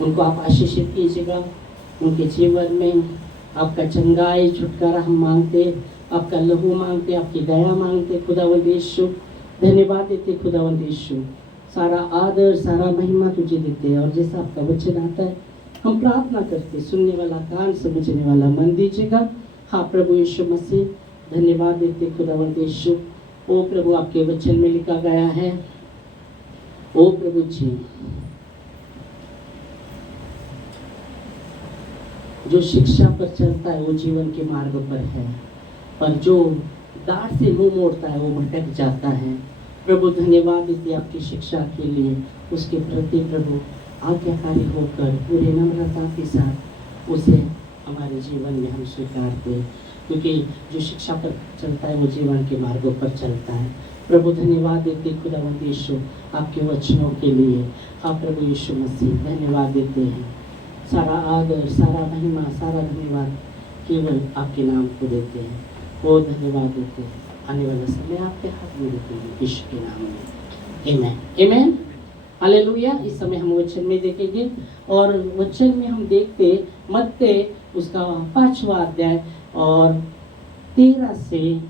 उनको आप आशीषित कीजिएगा। उनके जीवन में आपका चंगाई छुटकारा हम मांगते, आपका लहू मांगते, आपकी दया मांगते खुदावंद यीशु। धन्यवाद देते खुदावंद यीशु। सारा आदर सारा महिमा तुझे देते हैं। और जैसा आपका वचन आता है हम प्रार्थना करते, सुनने वाला कान समझने वाला मन दीजिएगा। हाँ प्रभु यीशु मसीह, धन्यवाद देते खुदावंद यीशु। ओ प्रभु, आपके वचन में लिखा गया है, ओ प्रभु जी, जो शिक्षा पर चलता है वो जीवन के मार्ग पर है, पर जो दाढ़ से मुंह मोड़ता है वो भटक जाता है। प्रभु धन्यवाद देते आपकी शिक्षा के लिए। उसके प्रति प्रभु आज्ञाकारी होकर पूरे नम्रता के साथ उसे हमारे जीवन में हम स्वीकारते हैं, क्योंकि जो शिक्षा पर चलता है वो जीवन के मार्गों पर चलता है। प्रभु धन्यवाद देते खुदावंद यीशु आपके वचनों के लिए। हाँ प्रभु यीशु मसीह, धन्यवाद देते हैं। सारा आदर सारा महिमा सारा धन्यवाद केवल आपके नाम को देते हैं। वो धन्यवाद देते हैं। आने वाला समय आपके हाथ में देते हैं यीशु के नाम में। आमेन आमेन हालेलुया। इस समय हम वचन में देखेंगे और वचन में हम देखते मत्ती उसका 5वां अध्याय और 13 से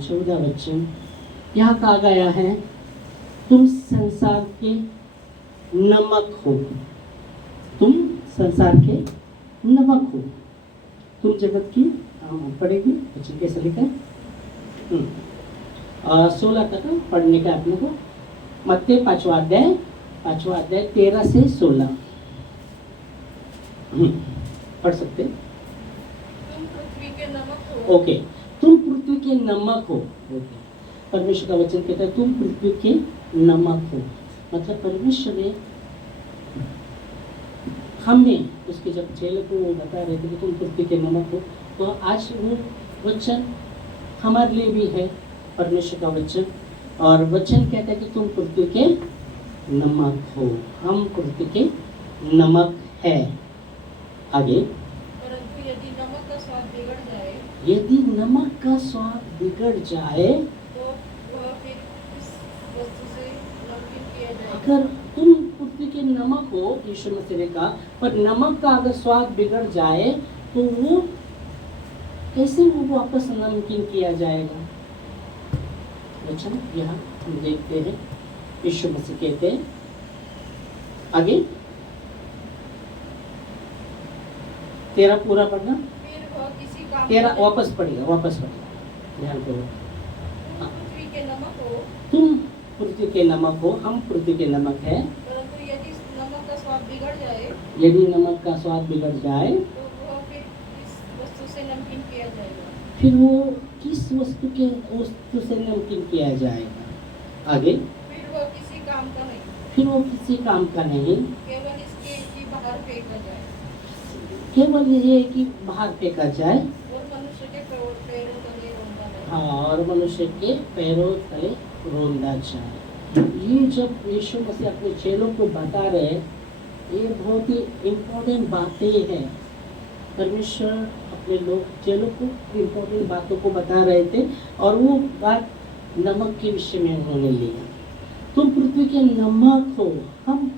14 वचन। यहाँ कहा गया है, तुम संसार के नमक हो, तुम संसार के नमक हो, तुम जगत की। पढ़ेगी वचन कैसे लिखा है? 16 तक पढ़ने का अपने को। मत्ती 5वां अध्याय 13 से 16 पढ़ सकते। तुम पृथ्वी के नमक हो। ओके, तुम पृथ्वी के नमक हो। ओके, परमेश्वर का वचन कहता है तुम पृथ्वी के नमक हो। मतलब परमेश्वर ने हमें, उसके जब चेले को वो बता रहे थे कि तुम पृथ्वी के नमक हो, तो आज वो वचन हमारे लिए भी है, परमेश्वर का वचन। और वचन कहता है कि तुम पृथ्वी के नमक हो। हम पृथ्वी के नमक है। आगे, परंतु यदि नमक का स्वाद बिगड़ जाए, यदि नमक का स्वाद बिगड़ जाए तो वह फिर इस वस्तु से नमकीन किया जाएगा। अगर तुम पृथ्वी के नमक हो, यीशु मसीह ने कहा, पर नमक का अगर स्वाद बिगड़ जाए तो वो कैसे वो वापस नमकीन किया जाएगा? वचन यहाँ हम देखते हैं, यीशु मसीह कहते हैं। आगे 13 पूरा पढ़ना। फिर वह किसी काम 13 का वापस पढ़िएगा, ध्यान करो। तुम पृथ्वी के नमक हो, तुम पृथ्वी के नमक हो, हम पृथ्वी के नमक है। परंतु यदि नमक का स्वाद बिगड़ जाए, यदि नमक का स्वाद बिगड़ जाए तो वह फिर इस वस्तु से नमकीन किया जाएगा। फिर वो किस वस्तु से नमकीन किया जाएगा? आगे, फिर वह किसी काम का नहीं, फिर वो किसी काम का नहीं, केवल इसके कि बाहर फेंका जाए केवल ये कि बाहर फेंका जाए। और मनुष्य के पैरों तले रौंदा जाए। हाँ, और मनुष्य के पैरों तले रौंदा जाए। ये जब यीशु मसीह अपने चेलों को बता रहे हैं, ये बहुत ही इम्पोर्टेंट बातें हैं। परमेश्वर अपने लोग चेलों को इम्पोर्टेंट बातों को बता रहे थे और वो बात नमक के विषय में उन्होंने लिया। तुम पृथ्वी के नमक हो, हम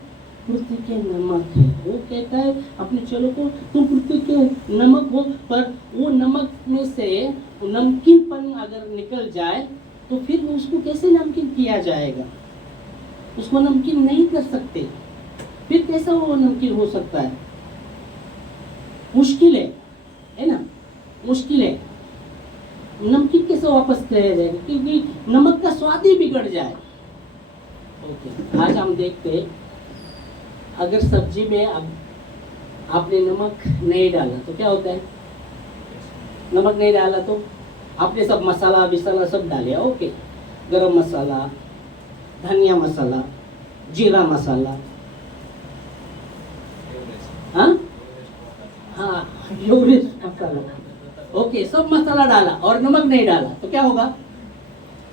पृथ्वी के नमक है। वो कहता है अपने चेलों को, तुम पृथ्वी के नमक हो, पर वो नमक में से नमकीनपन अगर निकल जाए तो फिर उसको कैसे नमकीन किया जाएगा? उसको नमकीन नहीं कर सकते। फिर कैसा वो नमकीन हो सकता है? मुश्किल है ना? मुश्किल है। नमकीन कैसे वापस किया जाएगा? क्योंकि नमक का स्वाद ही बिगड़ जाए। ओके, आज हम देखते, अगर सब्जी में अब आपने नमक नहीं डाला तो क्या होता है? नमक नहीं डाला तो आपने सब मसाला बिसाला सब डाले, ओके, गरम मसाला, धनिया मसाला, जीरा मसाला, हाँ हाँ, एवरेस्ट मसाला, ओके, सब मसाला डाला और नमक नहीं डाला तो क्या होगा?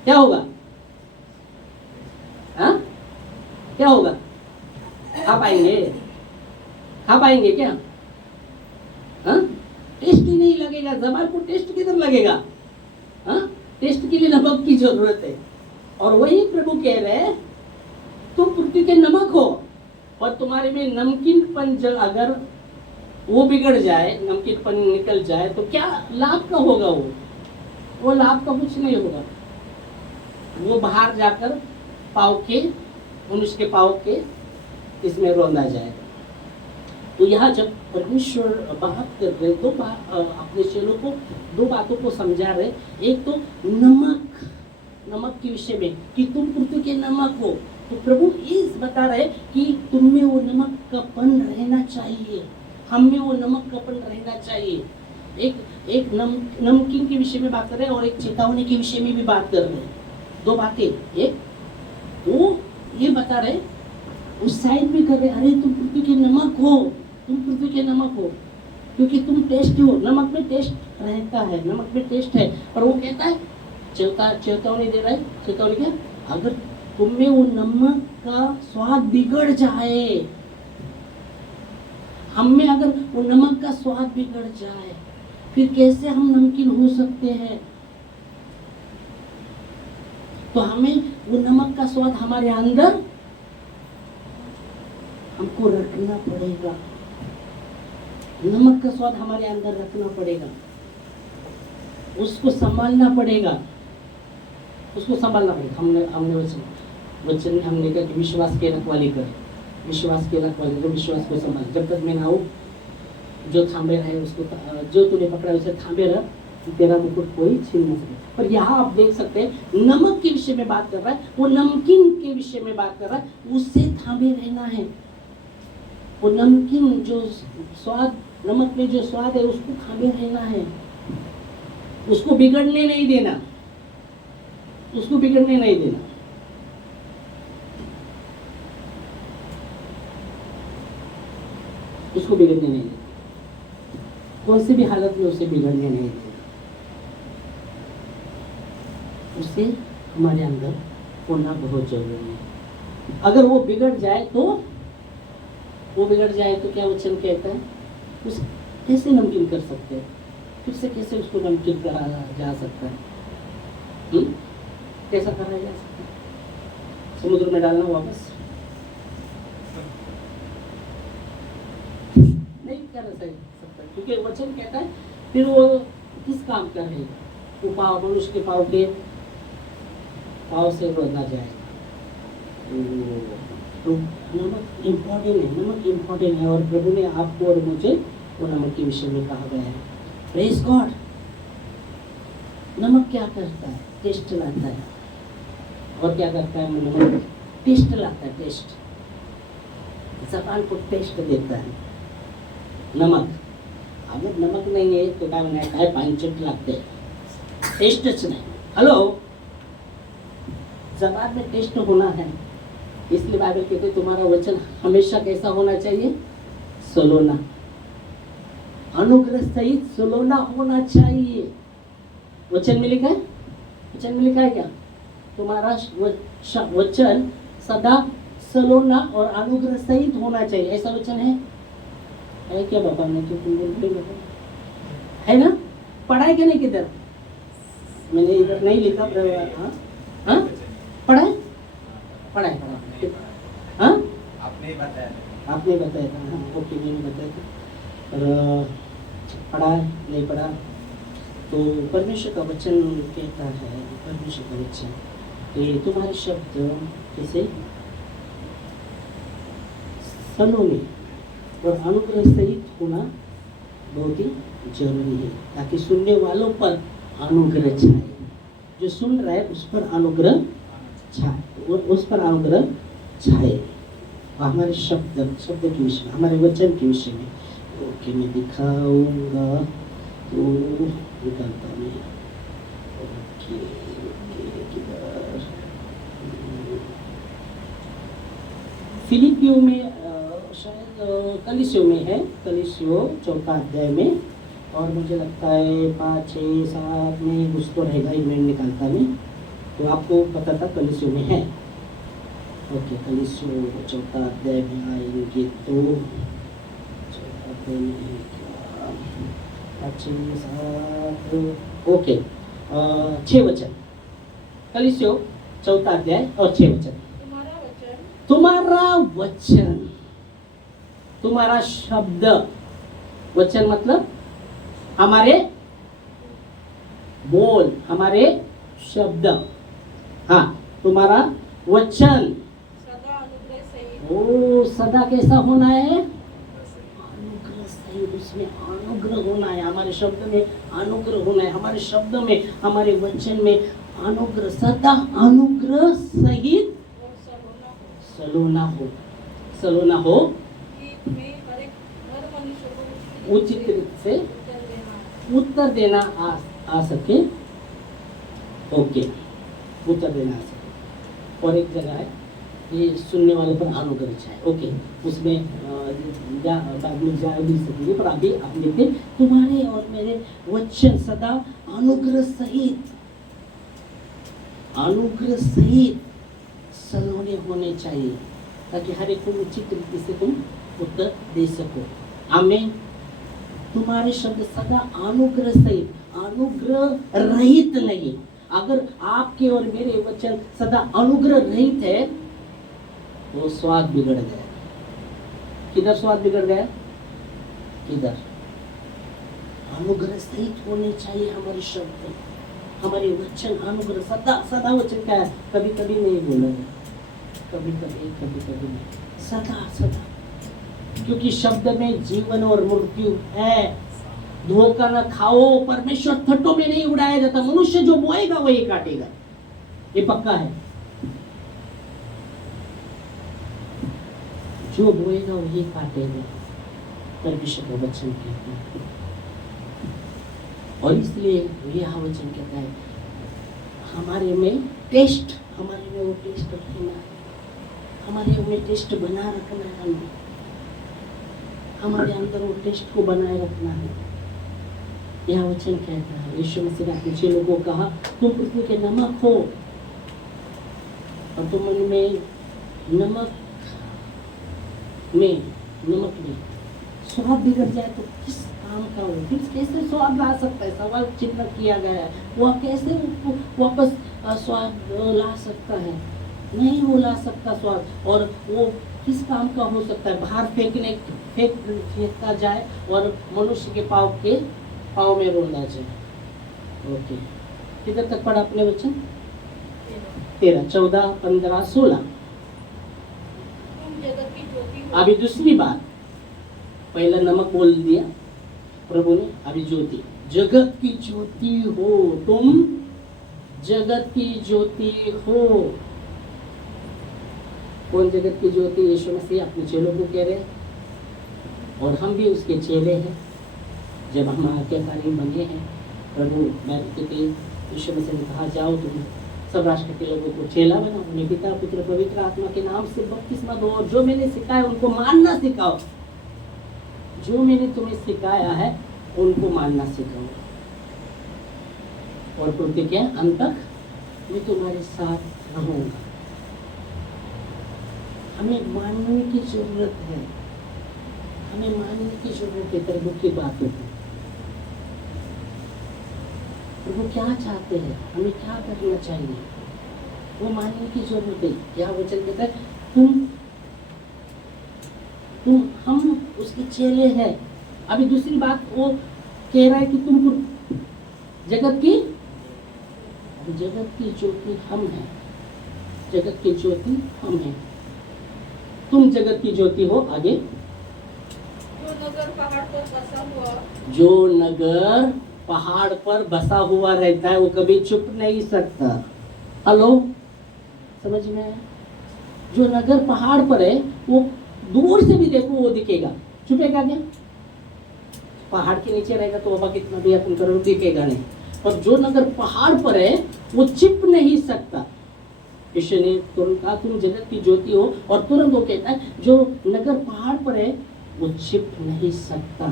क्या होगा? हाँ, क्या होगा? खा पाएंगे? खा पाएंगे क्या? हाँ, टेस्ट ही नहीं लगेगा। ज़बान को टेस्ट किधर लगेगा? हाँ, टेस्ट के लिए नमक की जरूरत है। और वही प्रभु कह रहे हैं, तुम पृथ्वी के नमक हो, तुम्हारे में नमकीनपन जब अगर वो बिगड़ जाए, नमकीनपन निकल जाए, तो क्या लाभ का होगा? वो लाभ का कुछ नहीं होगा। वो बाहर जाकर पाव के, मनुष्य के पाव के इसमें रौंदा जाएगा। तो यहाँ जब परमेश्वर बात कर रहे, अपने चेलों को दो बातों को समझा रहे। एक तो नमक के विषय में कि तुम पृथ्वी के नमक हो। तो प्रभु इस बता रहे कि तुम में वो नमक का पन रहना चाहिए, हम में वो नमक का पन रहना चाहिए। एक नमकीन के विषय में बात कर रहे हैं और एक चेतावनी के विषय में भी बात कर रहे हैं। दो बातें, एक वो ये बता रहे, उस साइड भी कर रहे, अरे तुम पृथ्वी के नमक हो, तुम पृथ्वी के नमक हो, क्योंकि तुम टेस्ट हो। नमक में टेस्ट रहता है, नमक में टेस्ट है। और वो कहता है, चेतावनी दे रहा है। चेतावनी क्या? अगर तुम में वो नमक का स्वाद बिगड़ जाए, हम में अगर वो नमक का स्वाद बिगड़ जाए, फिर कैसे हम नमकीन हो सकते हैं? तो हमें वो नमक का स्वाद हमारे अंदर हमको रखना पड़ेगा। नमक का स्वाद हमारे अंदर रखना पड़ेगा, उसको संभालना पड़ेगा, उसको संभालना पड़ेगा। हमने वचन हमने कहा कि विश्वास के रखवाली कर, विश्वास के रखवाली कर, विश्वास को संभाल। जब तक मैं ना आऊं, जो थामे रहे उसको, जो तूने पकड़ा उसे थामे रह, तेरा मुकुट कोई छीन न सके। पर यहाँ आप देख सकते हैं नमक के विषय में बात कर रहा है, वो नमकीन के विषय में बात कर रहा है, उससे थामे रहना है। वो नमकीन जो स्वाद, नमक में जो स्वाद है, उसको थामे रहना है, उसको बिगड़ने नहीं देना, उसको बिगड़ने नहीं देना। उसको बिगड़ने नहीं देना, कौन सी भी हालत में उसे बिगड़ने नहीं देना। उससे हमारे अंदर होना बहुत जरूरी है। अगर वो बिगड़ जाए तो क्या वचन कहता है, उसे कैसे नमकीन कर सकते हैं? फिर से कैसे उसको नमकीन करा जा सकता है? कैसा करा जा सकता है? समुद्र में डालना वापस नहीं कर सकता, क्योंकि वचन कहता है फिर वो किस काम का है? वो पाव, मनुष्य के पाव से रोना जाएगा। तो नमक इम्पोर्टेंट है, नमक इम्पोर्टेंट है। और प्रभु ने आपको और मुझे वो नमक के विषय में कहा गया है। Praise God. नमक क्या करता है? टेस्ट लाता है। और क्या करता है नमक? टेस्ट लाता है, टेस्ट, ज़बान को टेस्ट देता है नमक। अगर नमक नहीं है तो क्या बनाया? काय पांचट लागते, टेस्टच नहीं। हेलो, ज़बान में टेस्ट होना है। इसलिए बाइबल कहते तुम्हारा वचन हमेशा कैसा होना चाहिए? सलोना, अनुग्रह सहित सलोना होना चाहिए। वचन में लिखा है, वचन में लिखा है क्या? तुम्हारा वचन सदा सलोना और अनुग्रह सहित होना चाहिए, ऐसा वचन है क्या बाबा? ने तो तुम है ना? पढ़ाई क्या नहीं किधर? मैंने इधर नहीं लिखा। हाँ, पढ़ाए हाँ, आपने बताया था। हाँ, ओके, मैंने बताया था। और पढ़ा नहीं पढ़ा तो परमेश्वर का वचन कहता है, परमेश्वर का वचन कि तुम्हारे शब्द कैसे सलोने और अनुग्रह सहित होना बहुत ही जरूरी है, ताकि सुनने वालों पर अनुग्रह छाए। जो सुन रहा है उस पर अनुग्रह छाए, उस पर अनुग्रह छाए। हमारे शब्द के विषय में, हमारे वचन के विषय में। ओके, मैं दिखाऊंगा तो निकालता नहीं। ओके, किधर? फिलिपियों में, शायद कलीसियों में है, कलीसियों 4 अध्याय में। और मुझे लगता है 5, 6, 7 में कुछ तो रहेगा, ही मैं निकालता नहीं, तो आपको पता था कलीसियों में है। ओके, कलीसियों 4 अध्याय में आएंगे तो 4 अध्याय में है क्या? 5, 6, 7, ओके, 6 वचन। कलीसियों 4 अध्याय और 6 वचन। तुम्हारा वचन तुम्हारा शब्द, वचन मतलब हमारे बोल, हमारे शब्द, हाँ तुम्हारा वचन। सदा अनुग्रह सहित ओ सदा कैसा होना है? अनुग्रह सहित, उसमें अनुग्रह होना है, हमारे शब्द में अनुग्रह होना है, हमारे शब्द में, हमारे वचन में अनुग्रह, सदा अनुग्रह सहित और सलोना हो सलोना हो। सलोना हो कि तुम्हें हर मनुष्य को उचित रीत से उत्तर देना उत्तर देना आ सके। ओके, उत्तर देना आ सके। और एक जगह है ये सुनने वाले पर अनुग्रह है। ओके, उसमें बाद में जा भी सकेंगे, पर अभी आप लिखते तुम्हारे और मेरे वचन सदा अनुग्रह सहित, अनुग्रह सहित सलोने होने चाहिए, ताकि हर एक को उचित रीति से तुम उत्तर दे सको। आमीन। तुम्हारे शब्द सदा अनुग्रह सहित, अनुग्रह रहित नहीं। अगर आपके और मेरे वचन सदा अनुग्रह रहित है, वो स्वाद बिगड़ गया। किधर स्वाद बिगड़ गया? किधर? अनुग्रह सहित होने चाहिए हमारे शब्द, हमारे वचन अनुग्रह सदा। सदा वचन क्या है? कभी कभी नहीं बोला है, कभी कभी नहीं, सदा सदा। क्योंकि शब्द में जीवन और मृत्यु है। धोखा न खाओ, परमेश्वर थट्टों में नहीं उड़ाया जाता। मनुष्य जो बोएगा वही काटेगा, ये पक्का है। जो बोएगा वही काटेगा, परमेश्वर का वचन कहता है। और इसलिए यह वचन कहता है हमारे में टेस्ट, हमारे में वो टेस्ट रखना है, हमारे में टेस्ट बना रखना है, हमें हमारे अंदर वो टेस्ट को बनाए रखना है। यह वचन कहता है, यीशु मसीह ने अपने चेलों को कहा तुम पृथ्वी के नमक हो, और तुम में नमक में स्वाद बिगड़ जाए तो किस काम का हो? फिर कैसे स्वाद ला सकता है? सवाल चिन्ह किया गया है, वह कैसे उसको वापस स्वाद ला सकता है? नहीं हो ला सकता स्वाद। और वो किस काम का हो सकता है? बाहर फेंकता जाए और मनुष्य के पाँव में रोंदा जाए। ओके, किधर तक पढ़ा अपने वचन? 13, 14, 15, 16। तुम जगत की ज्योति हो। अभी दूसरी बात, पहला नमक बोल दिया प्रभु ने, अभी ज्योति। जगत की ज्योति हो, तुम जगत की ज्योति हो। कौन जगत की ज्योति? यीशु मसीह अपने चेलों को कह रहे हैं, और हम भी उसके चेले हैं। जब हम आज्ञाकारी बने हैं, प्रभु यीशु मसीह ने कहा जाओ तुम सब राष्ट्र के लोगों को चेला बनाओ, उन्हें पिता पुत्र पवित्र आत्मा के नाम से बपतिस्मा दो, और जो मैंने सिखाया उनको मानना सिखाओ। जो मैंने तुम्हें सिखाया है उनको मानना सिखाओ, और पृथ्वी के अंत तक मैं तुम्हारे साथ रहूंगा। हमें मानने की जरूरत है, हमें मानने की जरूरत है। प्रभु की बातों को प्रभु क्या चाहते हैं, हमें क्या करना चाहिए, वो मानने की जरूरत है। क्या वचन कहता है? हम उसके चेले हैं। अभी दूसरी बात वो कह रहा है कि तुम जगत की ज्योति हम हैं। जगत की ज्योति हम हैं। तुम जगत की ज्योति हो। आगे, जो नगर पहाड़ पर बसा हुआ, जो नगर पहाड़ पर बसा हुआ रहता है वो कभी चुप नहीं सकता। हेलो, समझ में आया? जो नगर पहाड़ पर है वो दूर से भी देखो वो दिखेगा, चुपेगा क्या? पहाड़ के नीचे रहेगा तो बाबा कितना भी अपन करो दिखेगा नहीं। पर जो नगर पहाड़ पर है वो छिप नहीं सकता। ईश्वर ने तुरंत कहा तुम जगत की ज्योति हो, और तुरंत वो कहता है जो नगर पहाड़ पर है वो छिप नहीं सकता।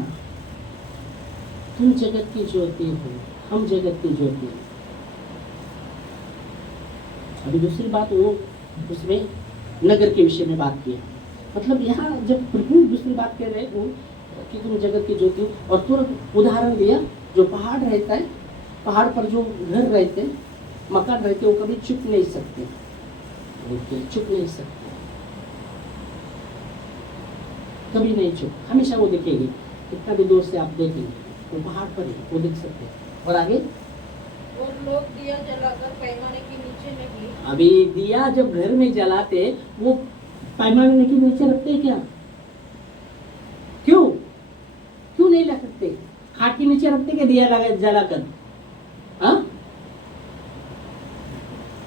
तुम जगत की ज्योति हो, हम जगत की ज्योति। अभी दूसरी बात वो उसमें नगर के विषय में बात किया। मतलब यहाँ जब प्रभु दूसरी बात कह रहे हैं कि तुम जगत की ज्योति हो, और तुरंत उदाहरण दिया जो पहाड़ रहता है, पहाड़ पर जो घर रहते, मकान रहते, वो कभी चुप नहीं सकते, चुप नहीं सकते। कभी नहीं चुप, हमेशा वो दिखेगी। कितना भी दूर से आप देखेंगे वो पहाड़ पर है, वो दिख सकते हैं। और आगे और लोग दिया जलाकर पैमाने के नीचे नहीं, अभी दिया जब घर में जलाते वो पैमाने के नीचे रखते हैं क्या? क्यों क्यों नहीं रख सकते? खाट के नीचे रखते क्या दिया लगा जलाकर? हाँ,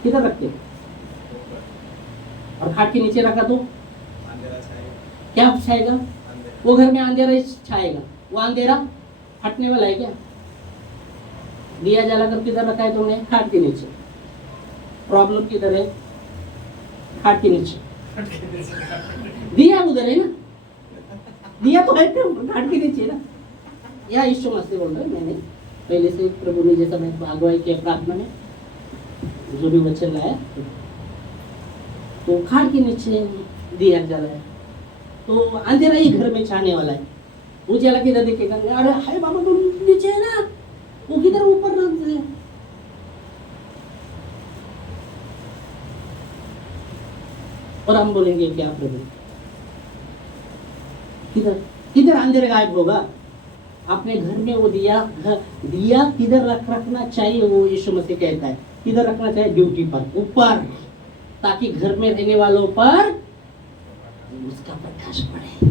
किधर रखते? और खाट के नीचे रखा तो क्या छाएगा? वो घर में अंधेरा ही छाएगा। वो अंधेरा हटने वाला है क्या? दिया जलाकर किधर रखा है तुमने? खाट के नीचे। प्रॉब्लम किधर है? खाट के नीचे। दिया उधर है ना, दिया तो है खाट के नीचे ना। या यीशु मसीह बोल रहे हैं, मैंने पहले से प्रभु ने जैसा मैं अगुवाई किया प्रार्थना में जो भी वचन लाया, तो खाट के नीचे दिया जला है, तो अंधेरा ही घर में छाने वाला है। उजाला किधर दिखेगा? अरे हाय बाबा तो नीचे है ना, वो किधर ऊपर रखते हैं। और हम बोलेंगे क्या प्रभु किधर किधर अंधेरे गायब होगा? अपने घर में वो दिया किधर रखना चाहिए? वो यीशु मसीह कहता है किधर रखना चाहिए? ड्यूटी पर, ऊपर, ताकि घर में रहने वालों पर उसका प्रकाश पड़े।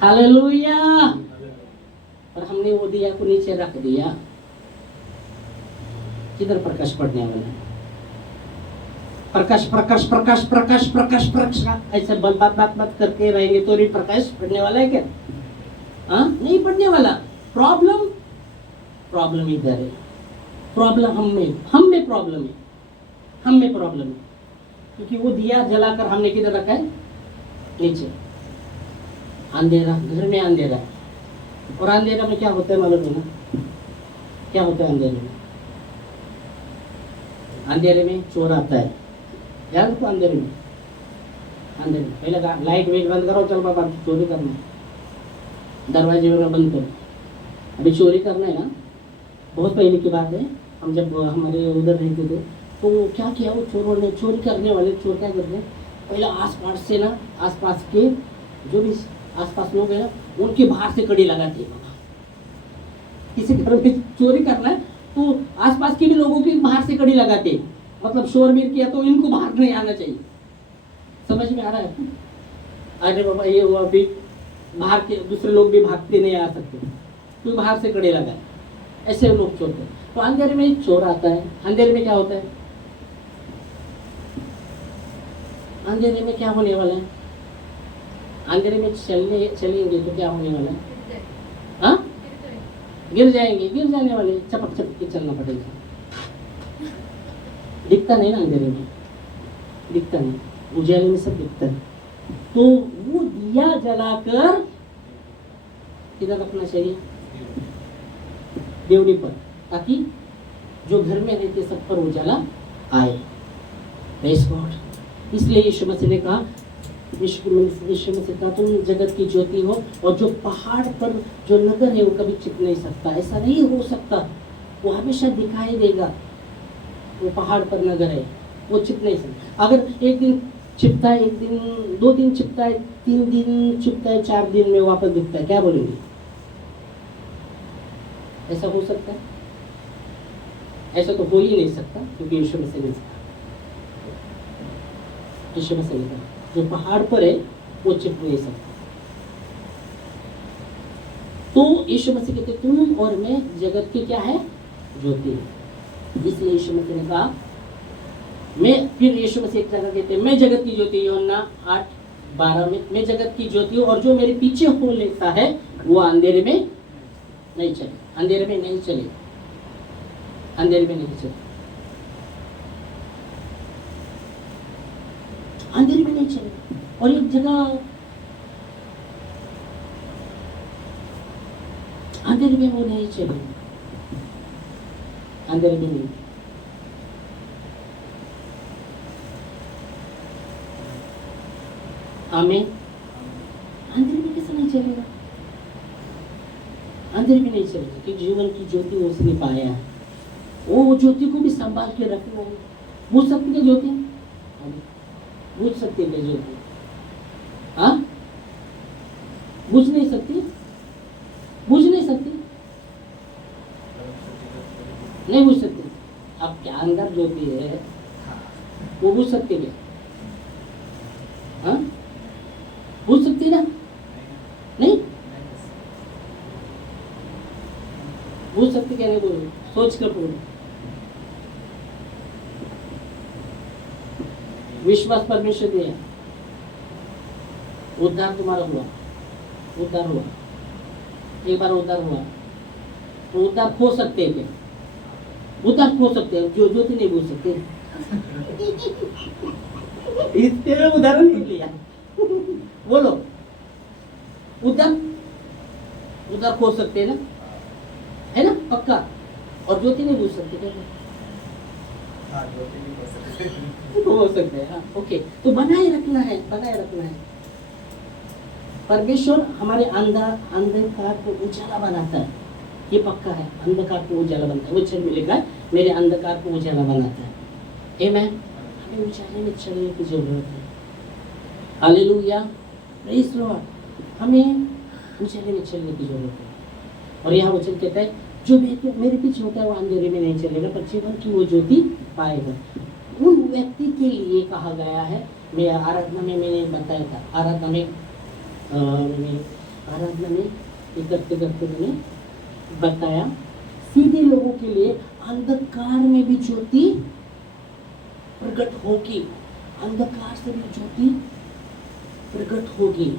हालेलुया। और हमने वो दिया को नीचे रख दिया, किधर प्रकाश पड़ने वाला है? प्रकाश प्रकाश प्रकाश प्रकाश प्रकाश प्रकाश ऐसे बात करके रहेंगे तो नहीं प्रकाश पड़ने वाला है क्या? हाँ, नहीं पड़ने वाला। प्रॉब्लम इधर है। प्रॉब्लम हम में प्रॉब्लम है, हम में प्रॉब्लम है, क्योंकि वो दिया जलाकर हमने किधर रखा है? नीचे। अंधेरा, घर में अंधेरा। और अंधेरा में क्या होता है मालूम है ना? क्या होता है अंधेरे में? अंधेरे में चोर आता है। यार तो अंधेरे में पहले लाइट वेट बंद करो, चल बाबा चोरी करना है, दरवाजे वगैरह बंद करो। अभी चोरी करना है ना, बहुत पहले की बात है, हम जब हमारे उधर रहते थे तो क्या किया वो चोरों ने, चोरी करने वाले चोर क्या करते हैं, पहले आसपास के जो भी आसपास लोग हैं ना, उनके बाहर से कड़ी लगाते हैं। बाबा किसी घर में चोरी करना है तो आसपास के भी लोगों की बाहर से कड़ी लगाते हैं, मतलब शोर भी किया तो इनको बाहर नहीं आना चाहिए। समझ में आ रहा है? अरे बाबा ये हुआ, अभी बाहर के दूसरे लोग भी भागते नहीं आ सकते, तो बाहर से कड़े लगाए, ऐसे लोग चोर करते। तो अंधेरे में चोर आता है। अंधेरे में क्या होता है? अंधेरे में क्या होने वाला है? अंधेरे में चलेंगे तो क्या होने वाला है? हाँ, गिर जाने वाले, चपक के चलना पड़ेगा। दिखता नहीं ना अंधेरे में, दिखता नहीं, उजाले में सब दिखता है। तो वो दिया जलाकर किधर रखना चाहिए? देवड़ी पर, ताकि जो घर में रहते सब पर उजाला आए। Praise God. इसलिए यीशु मसीह ने कहा, यीशु मसीह कहा तुम जगत की ज्योति हो, और जो पहाड़ पर जो नगर है वो कभी छिप नहीं सकता। ऐसा नहीं हो सकता, वो हमेशा दिखाई देगा। वो पहाड़ पर नगर है, वो छिप नहीं सकता। अगर एक दिन छिपता है, एक दिन, 2 दिन छिपता है, 3 दिन छिपता है, 4 दिन में वापस दिखता है, क्या बोलेंगे? ऐसा हो सकता है? ऐसा तो हो ही नहीं सकता, क्योंकि यीशु मसीह ने कहा, यीशु मसीह ने कहा जो पहाड़ पर है वो छिप नहीं सकता। तो यीशु मसीह कहते तुम और मैं जगत की क्या है? ज्योति है। इसलिए यीशु मसीह ने कहा, फिर यीशु मसीह एक जगह कहते हैं मैं जगत की ज्योति, यूहन्ना 8:12 में, मैं जगत की ज्योति हूँ, और जो मेरे पीछे हो लेता है वो अंधेरे में नहीं चले, अंधेरे में नहीं चले, अंधेरे में नहीं चले, अंधेरे में नहीं चले। और एक जगह अंधेरे में वो नहीं चले, अंधेरे में नहीं। आमीन। अंधेरे में कैसे नहीं चलेगा? अंधेरे में नहीं चलेगा, कि जीवन की ज्योति उसने पाया है, वो ज्योति को भी संभाल के रखना है। बुझ सकती है ज्योति? बुझ सकती है ज्योति? हाँ, बुझ नहीं सकती, बुझ नहीं सकती, नहीं बुझ सकती। आपके अंदर ज्योति है वो बुझ सकती क्या? हाँ, बुझ सकती ना? नहीं बुझ सकती क्या? नहीं बोलो, सोच कर बोलो। विश्वास परमेश्वर दिया, उद्धार तुम्हारा हुआ, उद्धार हुआ, एक बार उद्धार हुआ तो उद्धार खो सकते हैं क्या? उद्धार खो सकते हैं, जो ज्योति नहीं बुझ सकते। इसके में उदाहरण नहीं लिया। बोलो, उद्धार, उद्धार खो सकते हैं ना, है ना? पक्का। और ज्योति नहीं बुझ सकते क्या? हो सकते हैं। हाँ, ओके। तो बनाए रखना है, बनाए रखना है। परमेश्वर हमारे अंधकार को उजाला बनाता है, ये पक्का है। अंधकार को उजाला बनाता है, वचन में लिखा है मेरे अंधकार को उजाला बनाता है। आमेन। हमें उजाले में चलने की जरूरत है। Hallelujah, praise Lord. हमें उजाले में चलने की जरूरत है। और यहाँ वचन कहता है जो मेरे पीछे होता है वो अंधेरे में नहीं चलेगा पर जीवन की वो ज्योति पाएगा। उन व्यक्ति के लिए कहा गया है। मैं आराधना में मैंने बताया था, आराधना में करते करते मैंने बताया सीधे लोगों के लिए अंधकार में भी ज्योति प्रकट होगी, अंधकार से भी ज्योति प्रकट होगी,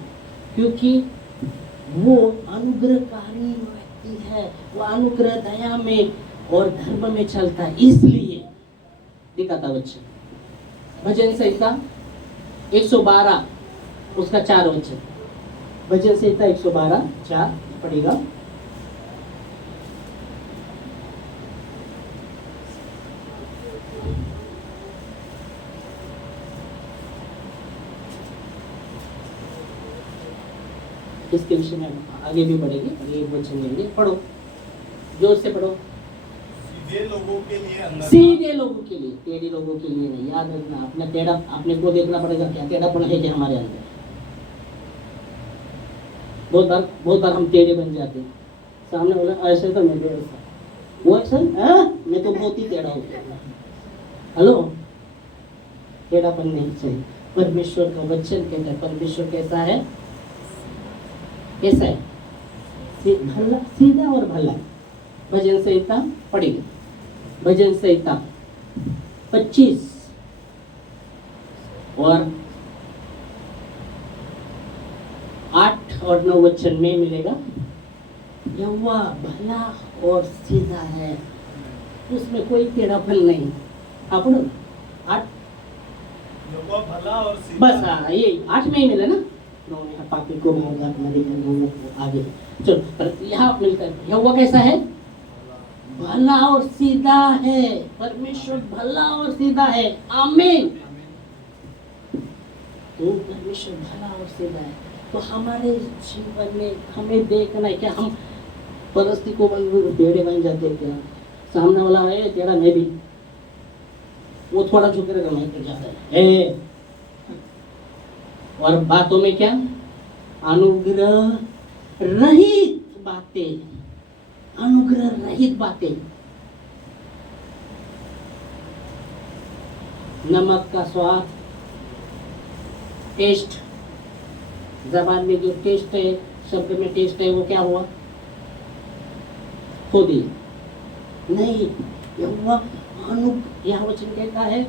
क्योंकि वो अनुग्रहकारी व्यक्ति है, वो अनुग्रह दया में और धर्म में चलता है। इसलिए दिखाता वचन भजन संहिता 112 उसका 4 वचन, भजन संहिता 112:4 पढ़ेगा। इसके विषय में आगे भी बढ़ेंगे, आगे वचन लेंगे। पढ़ो, जोर से पढ़ो। सीधे लोगों के लिए, सीधे लोगों के लिए, टेढ़े लोगों के लिए नहीं। याद रखना, अपना टेढ़ा अपने को देखना पड़ेगा, क्या टेढ़ापन है क्या हमारे अंदर। बहुत बार हम टेढ़े बन जाते हैं। सामने बोला ऐसे तो मैं ऐसा, वो ऐसा मैं तो बहुत ही टेढ़ा हो गया। हेलो, टेढ़ापन नहीं चाहिए। परमेश्वर का वचन कहता है परमेश्वर कैसा है, कैसा है, भला, सीधा और भला। भजन संहिता पढ़ेंगे, भजन संहिता 25 और 8 और 9 वचन में मिलेगा। यहोवा भला और सीधा है, उसमें कोई टेढ़ापन नहीं। आप पढ़ो 8, यहोवा भला और सीधा। बस हाँ, ये 8 में ही मिला ना। पापी को मारगा आगे चलो, पर यहाँ मिलता है यहोवा कैसा है, भला और सीधा है। परमेश्वर भला और सीधा है। आमीन। तो परमेश्वर भला और सीधा है, तो हमारे जीवन में हमें देखना है क्या हम परिस्थिति को टेढ़े बन जाते हैं क्या? सामने वाला है टेढ़ा, मैं भी, वो थोड़ा झुक रहेगा, मैं तो जाता है। और बातों में क्या, अनुग्रह रहित बातें, अनुग्रह रहित बातें। नमक का स्वाद, टेस्ट, जबान में जो टेस्ट है, शब्द में टेस्ट है, वो क्या हुआ, खो दिया नहीं। यहोवा यहाँ वचन कहता है,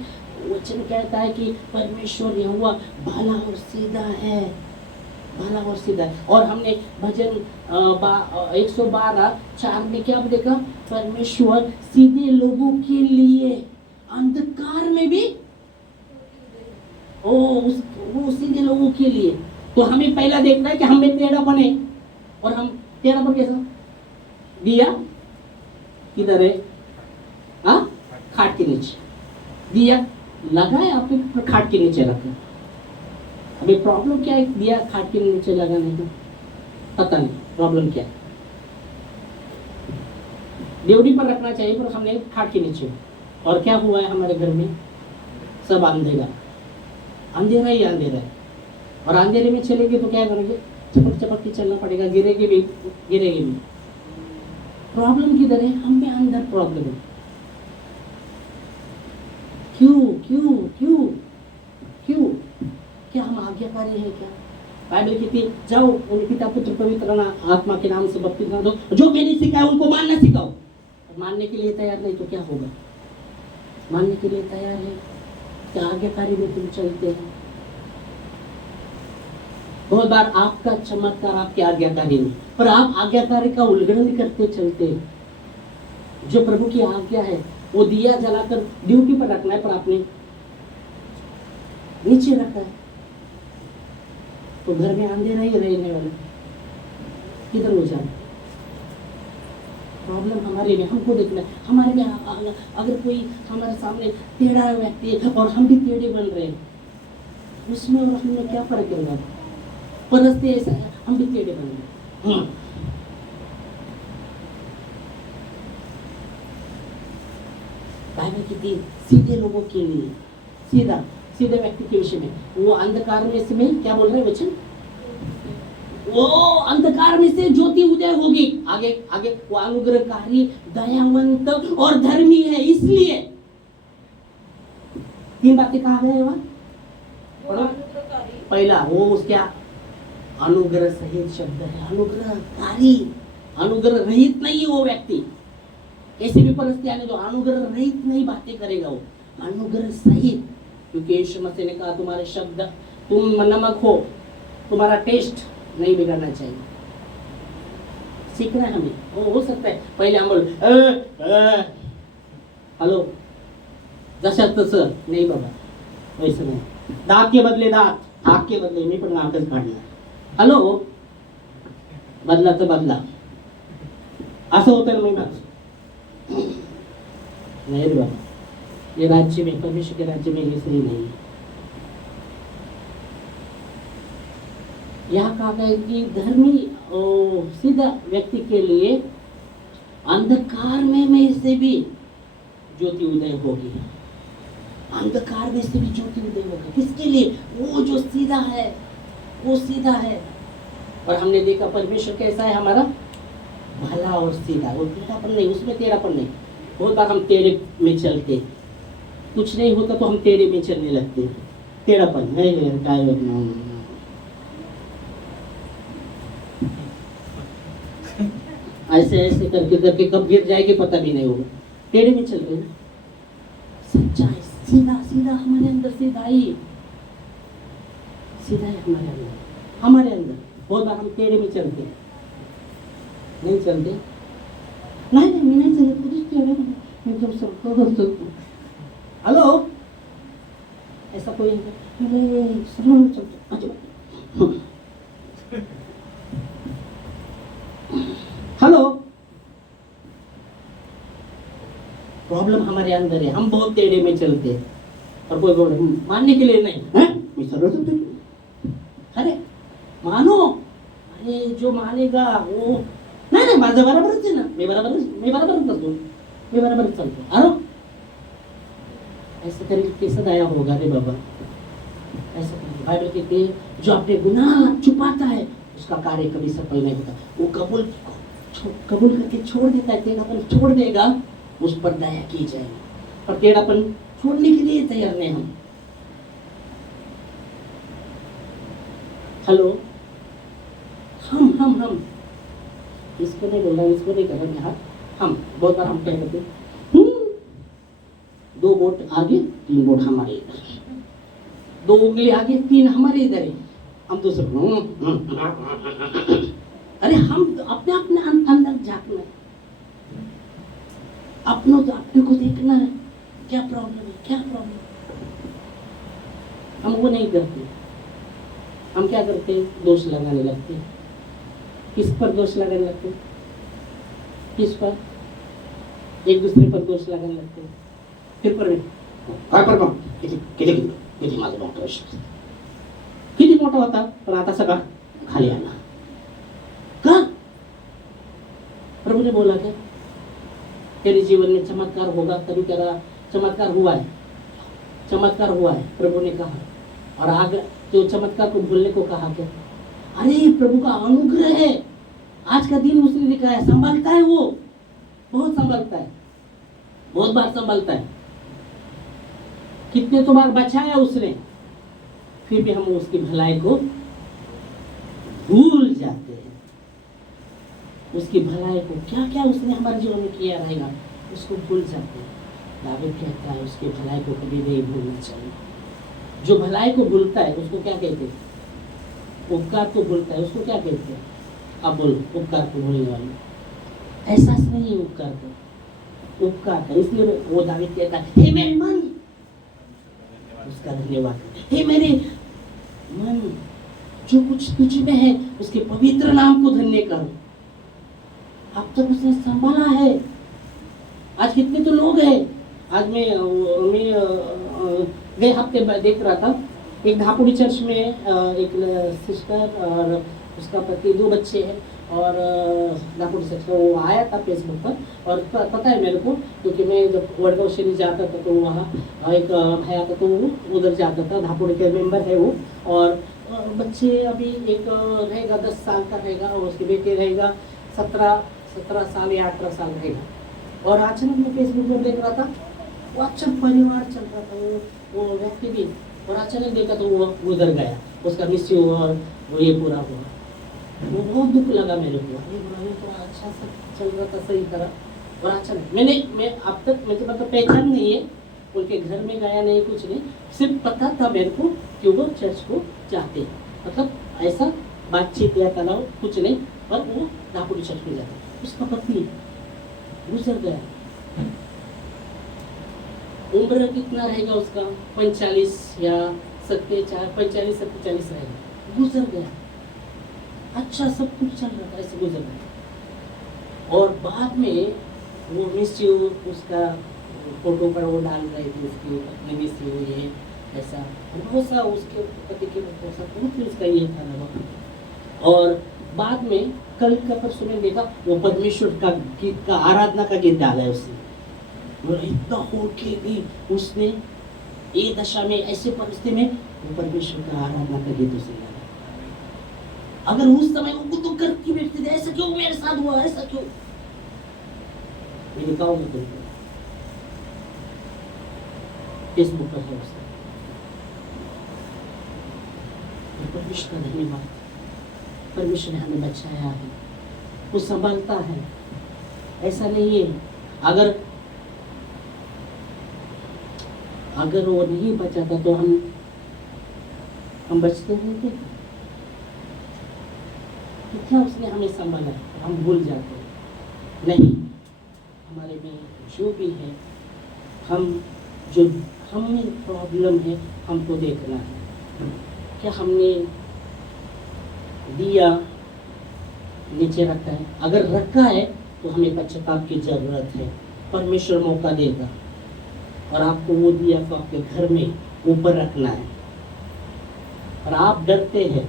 वचन कहता है कि परमेश्वर यहोवा भला और सीधा है, भला और सीधा है। और हमने भजन 112:4 में क्या देखा, परमेश्वर सीधे लोगों के लिए अंधकार में भी वो सीधे लोगों के लिए। तो हमें पहला देखना है कि हमें टेढ़ा बने, और हम टेढ़ा बन कैसा दिया किधर है, हाँ, खाट के नीचे दिया लगाए, आपने खाट के नीचे रखा। अभी प्रॉब्लम क्या है, दिया खाट के नीचे लगाने का, पता नहीं प्रॉब्लम क्या है। ड्यूटी पर रखना चाहिए, पर हमने खाट के नीचे। और क्या हुआ है हमारे घर में, सब अंधेरा, अंधेरा ही अंधेरा है। और अंधेरे में चलेंगे तो क्या करेंगे, चपक चपक के चलना पड़ेगा, गिरेगी भी, गिरेगी भी। प्रॉब्लम किधर है? हम में अंदर प्रॉब्लम है। क्यों क्यों क्यों क्यों? क्या हम आज्ञाकारी हैं क्या? बाइबल कहती है जाओ उन पिता पुत्र पवित्र आत्मा के नाम से बपतिस्मा दो, जो मैंने सिखाया उनको मानना सिखाओ। मानने के लिए तैयार नहीं तो क्या होगा? मानने के लिए तैयार है क्या? आज्ञाकारी में तुम चलते हैं। बहुत बार आपका चमत्कार आपके आज्ञाकारी में, पर आप आज्ञाकारी का उल्लंघन करते चलते हैं। जो प्रभु की आज्ञा है वो दिया जलाकर ड्यूटी पर रखना है, पर आपने नीचे रखा है, तो घर में अंधेरा ही रहने वाला, किधर हो जाए? प्रॉब्लम हमारे में, हमको देखना है। हमारे में अगर कोई हमारे सामने टेढ़ा व्यक्ति है और हम भी टेढ़े बन रहे हैं, उसमें और हमें क्या फर्क है? परस्ते ऐसा है, हम भी टेढ़े बन रहे हैं। बाइबल कहती है सीधे लोगों के लिए, सीधे व्यक्ति के विषय में, वो अंधकार में से में क्या बोल रहे हैं वचन? वो अंधकार में से ज्योति उदय होगी। आगे आगे वो अनुग्रहकारी, दयावंत और धर्मी है, इसलिए 3 बातें कहा गया है वहां। वो अनुग्रहकारी, पहला वो उसके अनुग्रह सहित शब्द है, अनुग्रहकारी। अनुग्रह रहित नहीं है वो व्यक्ति। ऐसी भी परिस्थिति आने दो, अनुग्रह रहित नहीं बातें करेगा वो, अनुग्रह सहित। क्योंकि यीशु मसीह ने कहा तुम्हारे शब्द, तुम नमक हो, तुम्हारा टेस्ट नहीं बिगड़ना चाहिए। सीखना है हमें। वो हो सकता है पहले हम बोल हेलो जशा तसं नहीं बाबा, वैसे नहीं। दांत के बदले दांत, आग के बदले मी पण नाकच काढणार। हॅलो बदला तर बदला, असं होतं ना मी नहीं रे बाबा, ये राज्य में, परमेश्वर के राज्य में ये सही नहीं है। यहाँ कहा गया कि धर्मी सीधा व्यक्ति के लिए अंधकार में से भी ज्योति उदय होगी। अंधकार में से भी ज्योति उदय होगा। किसके लिए? वो जो सीधा है, वो सीधा है। और हमने देखा परमेश्वर कैसा है हमारा, भला और सीधा। वो टेढ़ापन नहीं, उसमें टेढ़ापन नहीं। बहुत बार हम टेढ़े में चलते, कुछ नहीं होता तो हम टेढ़े में चलने लगते। टेढ़ापन है, ऐसे ऐसे करके करके कब गिर जाएगी पता भी नहीं होगा। टेढ़े में चल रहे, सच्चाई सीधा सीधा हमारे अंदर, सीधा है हमारे अंदर। बहुत बार हम टेढ़े में चलते हैं, नहीं चलते, नहीं मैं नहीं चलते, एकदम सबको हेलो ऐसा कोई हेलो। प्रॉब्लम हमारे अंदर है, हम बहुत टेढ़े में चलते हैं। और कोई बोल मानने के लिए नहीं है, मैं सर्व सकती। अरे मानो, अरे जो मानेगा वो नहीं माझं बराबरच आहे ना, मी बराबरच करतो, मी बराबरच चालतो। अरे ऐसे करें कैसा दया होगा रे बाबा? ऐसा बाइबल कहते हैं जो अपने गुनाह छुपाता है उसका कार्य कभी सफल नहीं होता। वो कबूल करके छोड़ देता है, टेढ़ापन छोड़ देगा, उस पर दया की जाएगी। और टेढ़ापन छोड़ने के लिए तैयार नहीं हम। हेलो, हम इसको नहीं बोल रहा, इसको नहीं कर रहा। हम बहुत बार हम क्या करते, 2 वोट आगे 3 वोट हमारे इधर, 2 उंगली आगे 3 हमारे इधर है, हम दूसरे। अरे हम अपने अंदर झांकना है, अपने को देखना है, क्या प्रॉब्लम। हम वो नहीं करते। हम क्या करते हैं? दोष लगाने लगते हैं। किस पर दोष लगाने लगते हैं? किस पर? एक दूसरे पर दोष लगाने लगते हैं। फिर पर किती माझं मोठं आयुष्य, किती मोठा होता पण आता सगळा खाली आला का? प्रभु ने बोला क्या तेरे जीवन में चमत्कार होगा? तभी तेरा चमत्कार हुआ है, प्रभु ने कहा। और आगे जो चमत्कार को भूलने को कहा क्या? अरे प्रभु का अनुग्रह है। आज का दिन उसने लिखा है, संभलता है वो, बहुत संभलता है, बहुत बार संभलता है। कितने तो बार बचाया उसने, फिर भी हम उसकी भलाई को भूल जाते हैं। उसकी भलाई को क्या क्या उसने हमारे जीवन में किया रहेगा, उसको भूल जाते हैं। दाऊद कहता है उसकी भलाई को कभी नहीं भूलना चाहिए। जो भलाई को भूलता है उसको क्या कहते हैं? उपकार को भूलता है उसको क्या कहते हैं? अब बोलो, उपकार को भूलने वाले। एहसास नहीं है उपकार को, उपकार का। इसलिए वो दाऊद कहता है, हे मेरे मन, उसका धन्यवाद। हे मेरे मन, जो कुछ तुझ में है उसके पवित्र नाम को धन्य करो। अब तक उसने संभाला है। आज कितने तो लोग हैं। आज मैं गए हफ्ते देख रहा था, एक धापुड़ी चर्च में एक सिस्टर और उसका पति, 2 बच्चे हैं, और धापुड़ी चर्च का वो आया था फेसबुक पर। और पता है मेरे को, क्योंकि मैं जब वडगांव शनि जाता था तो वहाँ एक भाई आता तो वो उधर जाता था, धापुड़ी के मेंबर है वो। और बच्चे अभी एक रहेगा 10 साल का रहेगा, और उसके बेटे रहेगा 17 साल या 18 साल रहेगा। और अचानक मैं फेसबुक पर देख रहा था, वो अच्छा परिवार चल रहा था, वो व्यक्ति भी। और अचानक देखा तो वो उधर गया, उसका मिस्यू और वो ये पूरा हुआ। वो बहुत दुख लगा मेरे को। ये तो अच्छा सब चल रहा था सही तरह, और अचानक मैं अब तक मुझे मतलब पहचान नहीं है, उनके घर में गया नहीं, कुछ नहीं, सिर्फ पता था मेरे को कि वो चर्च को जाते हैं। मतलब ऐसा बातचीत या तनाव कुछ नहीं, पर वो धापुड़ी चर्च में जाते। उसका पत्नी गुजर गया। उम्र कितना रहेगा उसका? 45 या 45-47 रहेगा। गुजर गया। अच्छा सब कुछ चल रहा था, ऐसे गुजर गया। और बाद में वो मिस्यू उसका फोटो पर वो डाल रही थी, उसकी अपनी मिस्यू ये ऐसा बहुत सा उसके पति के बहुत उसका ये था ना। और बाद में कल का परसों में देखा वो परमेश्वर का गीत का आराधना का गीत डाला है उसने। और इतना होके भी उसने ये दशा में, ऐसे परिस्थिति में वो परमेश्वर का आराधना का गीत उसने डाला। अगर उस समय वो दुख करके बैठते थे, ऐसा क्यों मेरे साथ हुआ, ऐसा क्यों, मैं दिखाऊंगा तुमको, फेसबुक पर है उसने। परमेश्वर का धन्यवाद, परमेश्वर ने हमें बचाया है, वो संभालता है। ऐसा नहीं है अगर वो नहीं बचाता तो हम बचते नहीं थे। कितना उसने हमें संभाला, हम भूल जाते हैं। नहीं, हमारे में जो भी है, हमें प्रॉब्लम है, हमको देखना है। क्या हमने दिया नीचे रखा है? अगर रखा है तो हमें पश्चाताप की जरूरत है। परमेश्वर मौका देगा, और आपको वो दिया तो आपके घर में ऊपर रखना है। और आप डरते हैं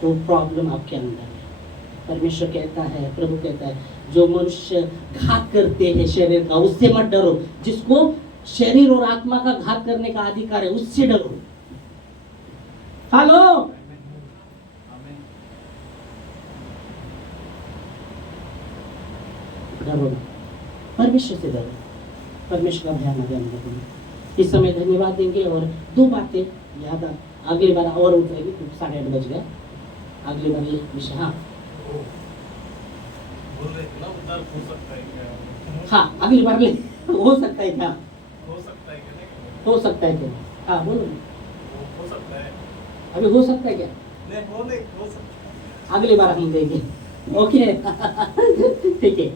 तो प्रॉब्लम आपके अंदर है। परमेश्वर कहता है, प्रभु कहता है, जो मनुष्य घात करते हैं शरीर का, उससे मत डरो। जिसको शरीर और आत्मा का घात करने का अधिकार है, उससे डरो। हेलो, डरो, परमेश्वर से डरो, परमेश्वर का भय हमारे अंदर होगा। इस समय धन्यवाद देंगे, और 2 बातें याद अगली बार और उठेगी, 8:30 बज गया। अगली बार ये विषय, हाँ बोल रहे थे ना, उद्धार हो सकता है क्या? हाँ, अगली बार ले हो सकता है क्या? हो सकता है क्या? नहीं हो सकता है क्या? हाँ बोलो। हो सकता है। अभी हो सकता है क्या? नहीं हो सकता है। अगली बार हम देंगे। ओके ठीक है,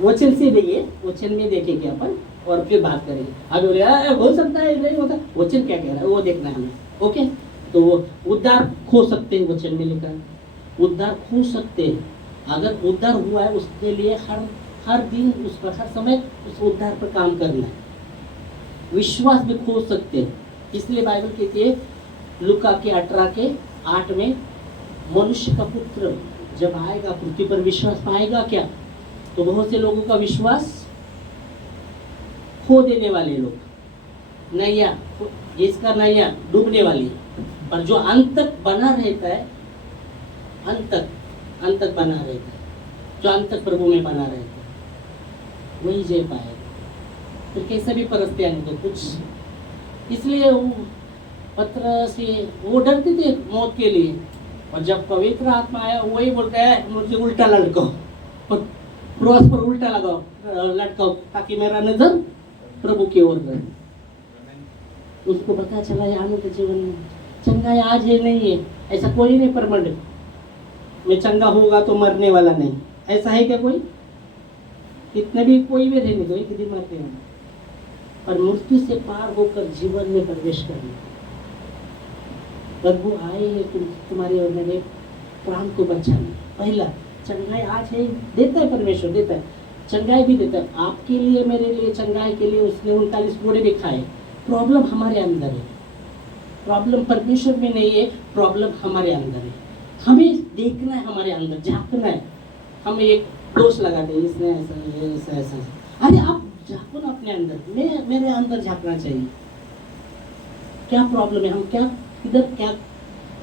वचन से देंगे, वचन में देखेंगे अपन, और फिर बात करेंगे। अभी बोले हो सकता है, नहीं होता, वचन क्या कह रहा है वो देखना है हमें। ओके, तो उद्धार खो सकते हैं, वचन में लिखा है उद्धार खो सकते हैं। अगर उद्धार हुआ है उसके लिए हर दिन, उस पर हर समय उस उद्धार पर काम करना है। विश्वास भी खो सकते हैं। इसलिए बाइबल कहती है लूका के 18:8 में, मनुष्य का पुत्र जब आएगा पृथ्वी पर विश्वास पाएगा क्या? तो बहुत से लोगों का विश्वास खो देने वाले लोग, नैया, इसका नैया डूबने वाली, पर जो अंत तक बना रहता है, अंत तक बना रहता है, जो अंत तक प्रभु में बना रहता है, वही जी पाएगा। फिर कैसे भी परिस्थिति आने दो कुछ। इसलिए वो पत्र से वो डरते थे मौत के लिए, और जब पवित्र आत्मा आया वही बोलता है मुझे उल्टा लटकाओ, क्रॉस पर उल्टा लटकाओ ताकि मेरा नजर प्रभु की ओर रहे। उसको पता चला यानों के जीवन में चंगाई आज है नहीं है, ऐसा कोई नहीं परमानेंट। मैं चंगा होगा तो मरने वाला नहीं, ऐसा है क्या कोई? कितने भी कोई भी रहने दो, एक दिन मरने वाला, और मृत्यु से पार होकर जीवन में प्रवेश करना। प्रभु आए हैं तुम्हारे और मेरे प्राण को बचाने। पहला चंगाई आज है, देता है परमेश्वर, देता है चंगाई भी देता है आपके लिए, मेरे लिए, चंगाई के लिए उसने 39 घोड़े भी खाए। प्रॉब्लम हमारे अंदर है, प्रॉब्लम परमेश्वर में नहीं है, प्रॉब्लम हमारे अंदर है। हमें देखना है, हमारे अंदर झांकना है। हम एक दोष लगाते हैं इसने ऐसा ऐसा। अरे आप झांको ना अपने अंदर, मेरे अंदर झांकना चाहिए। क्या प्रॉब्लम है, हम क्या इधर क्या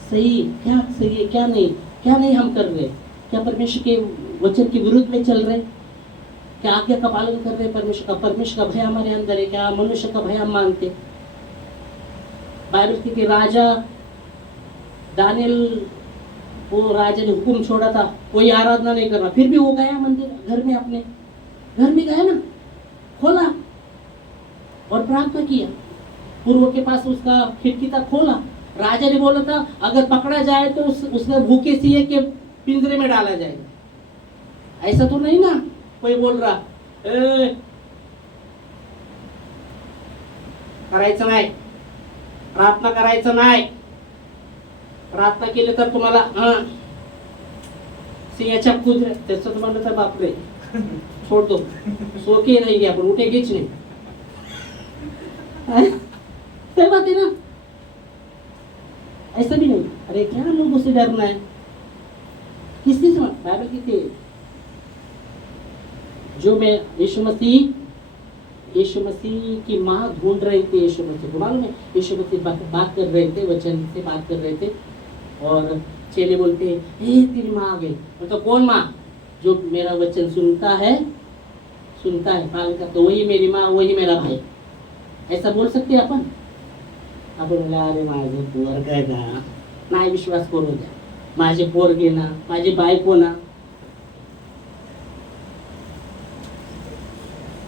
सही है, क्या नहीं हम कर रहे, क्या परमेश्वर के वचन के विरुद्ध में चल रहे, क्या आज्ञा का पालन कर रहे परमेश्वर का भय हमारे अंदर है क्या? मनुष्य का भय हम मानते। बाइबल की राजा दानियल, वो राजा ने हुक्म छोड़ा था कोई आराधना नहीं करना, फिर भी वो गया मंदिर, घर में अपने घर में गया ना, खोला और प्रार्थना किया। पूर्व के पास उसका खिड़की था, खोला। राजा ने बोला था अगर पकड़ा जाए तो उसने भूखे सिंह के पिंजरे में डाला जाएगा। ऐसा तो नहीं ना कोई बोल रहा करायचं नाही, प्रार्थना करायचं नाही, प्रार्थना केली तर तुम्हाला सिंहाच्या कुदरे, त्याचं तुम्हाला तर बापरे छोड़ दो, सो के रहेंगे अपन, उठेंगे नहीं। सही बात है ना? ऐसा भी नहीं। अरे क्या लोगों से डरना है, किससे समझ? बाइबल की जो मैं यीशु मसीह की माँ ढूंढ रही थी, यीशु मसीह को मालूम है, यीशु मसीह बात कर रहे थे, वचन से बात कर रहे थे, और चेले बोलते हे तेरी माँ आ गई। तो कौन माँ? जो मेरा वचन सुनता है पालन करता, तो वही मेरी माँ, वही मेरा भाई। ऐसा बोल सकते अपन? आपण अरे माझे पोरग आहे ना, नाही विश्वास करू द्या, माझे पोरगे ना, माझी बायको ना,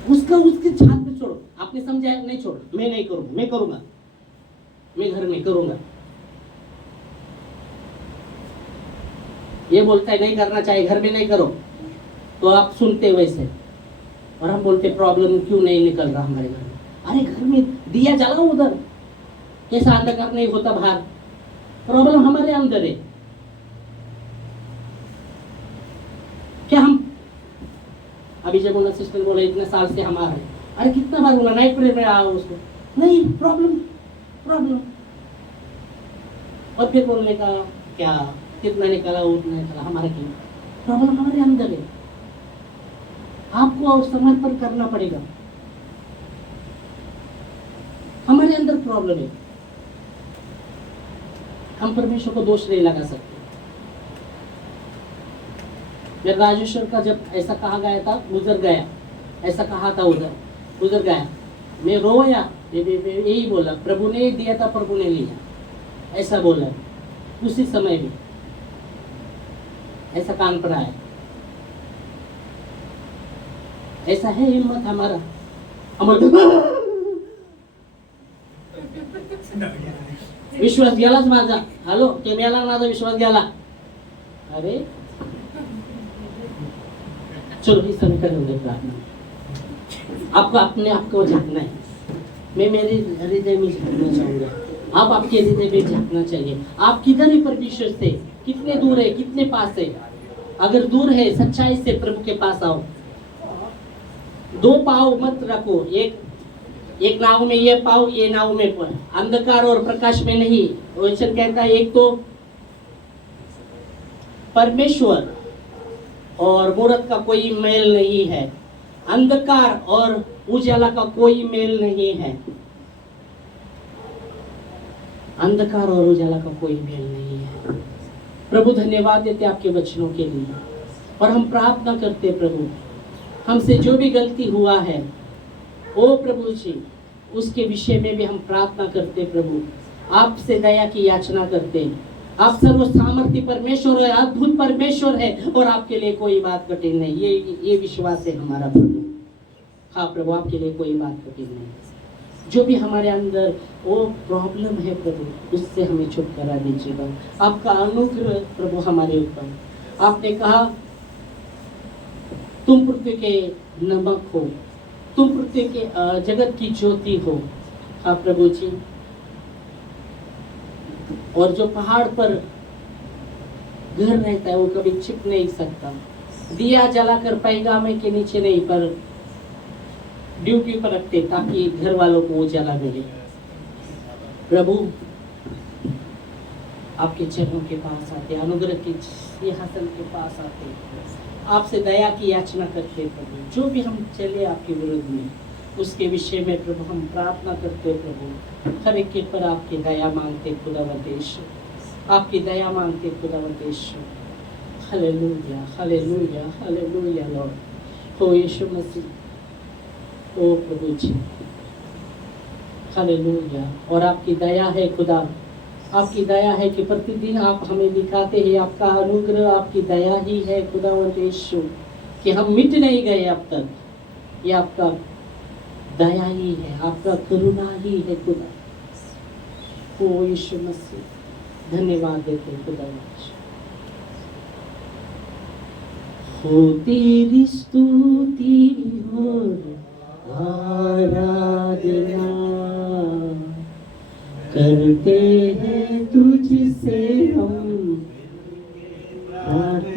उसके छात पे छोड़ो। आपने समझा नहीं? छोड़ो, मैं नहीं करूंगा, मैं करूंगा, मैं घर में करूंगा। ये बोलता है नहीं करना चाहिए, घर में नहीं करो, तो आप सुनते वैसे, और हम बोलते प्रॉब्लम क्यों नहीं निकल रहा हमारे घर में? अरे घर में दिया जलाओ, उधर कैसा अंधकार नहीं होता बाहर। प्रॉब्लम हमारे अंदर है। क्या हम अभी जब बोला सिस्टर बोला इतने साल से हमारा है, अरे कितना बार बोला नाइट प्रेयर में आओ उसको, नहीं प्रॉब्लम, और फिर बोलने का क्या, कितना निकाला उतना निकाला, हमारा क्यों? प्रॉब्लम हमारे अंदर है। आपको और समर्पण करना पड़ेगा, हमारे अंदर प्रॉब्लम है। हम परमेश्वर को दोष नहीं लगा सकते। जब राजेश्वर का जब ऐसा कहा गया था, गुजर गया, ऐसा कहा था उधर, गुजर गया, मैं रोया, यही बोला प्रभु ने दिया था, प्रभु ने लिया, ऐसा बोला। उसी समय भी ऐसा कान पड़ा है। ऐसा है हिम्मत हमारा, विश्वास गेलाच माझा, हॅलो ते मेला, माझा विश्वास गेला। अरे चलो इस समय करेंगे प्रार्थना। आपको अपने आप को झांकना है। मैं मेरे हृदय में झांकना चाहूंगा, आप आपके हृदय में झांकना चाहिए। आप किधर है परमेश्वर से, कितने दूर है, कितने पास है? अगर दूर है, सच्चाई से प्रभु के पास आओ। दो पाव मत रखो, एक नाव में ये पाव, ये नाव में पर, अंधकार और प्रकाश में नहीं। वचन कहता है एक तो परमेश्वर और मूर्त का कोई मेल नहीं है, अंधकार और उजाला का कोई मेल नहीं है। अंधकार और उजाला का कोई मेल नहीं है। प्रभु धन्यवाद देते आपके वचनों के लिए, और हम प्रार्थना करते प्रभु, हमसे जो भी गलती हुआ है ओ प्रभु जी, उसके विषय में भी हम प्रार्थना करते प्रभु, आपसे दया की याचना करते। आप सर्व सामर्थ्य परमेश्वर है, अद्भुत परमेश्वर है, और आपके लिए कोई बात कठिन नहीं। ये विश्वास है हमारा प्रभु। हाँ प्रभु, आपके लिए कोई बात कठिन नहीं। जो भी हमारे अंदर वो प्रॉब्लम है प्रभु, उससे हमें छुटकारा दीजिएगा। आपका अनुग्रह प्रभु हमारे ऊपर। आपने कहा तुम पृथ्वी के नमक हो, तुम पृथ्वी के जगत की ज्योति हो। हाँ प्रभु जी, और जो पहाड़ पर घर रहता है वो कभी छिप नहीं सकता। दिया जलाकर पैगामे के नीचे नहीं, पर ड्यूटी पर रखते ताकि घर वालों को वो जला मिले। प्रभु आपके चरणों के पास आते, अनुग्रह के सिंहासन के पास आते, आपसे दया की याचना करते प्रभु। जो भी हम चले आपके विरुद्ध में, उसके विषय में प्रभु हम प्रार्थना करते प्रभु। हर एक के पर आपकी दया मांगते खुदावंद यीशु, आपकी दया मांगते खुदावंद Yeshu. Hallelujah hallelujah hallelujah lord. ओ यीशु मसीह, ओ प्रभु जी, हालेलुया। और आपकी दया है खुदा, आपकी दया है कि प्रतिदिन आप हमें दिखाते हैं आपका अनुग्रह, आपकी दया ही है खुदावंद यीशु, कि हम मिट नहीं गए अब तक। ये आपका दया ही है, आपका करुणा ही है खुदा। ओ यीशु मसीह, धन्यवाद देते खुदा। हो तेरी स्तुति और आराधना करते हैं तुझसे हम,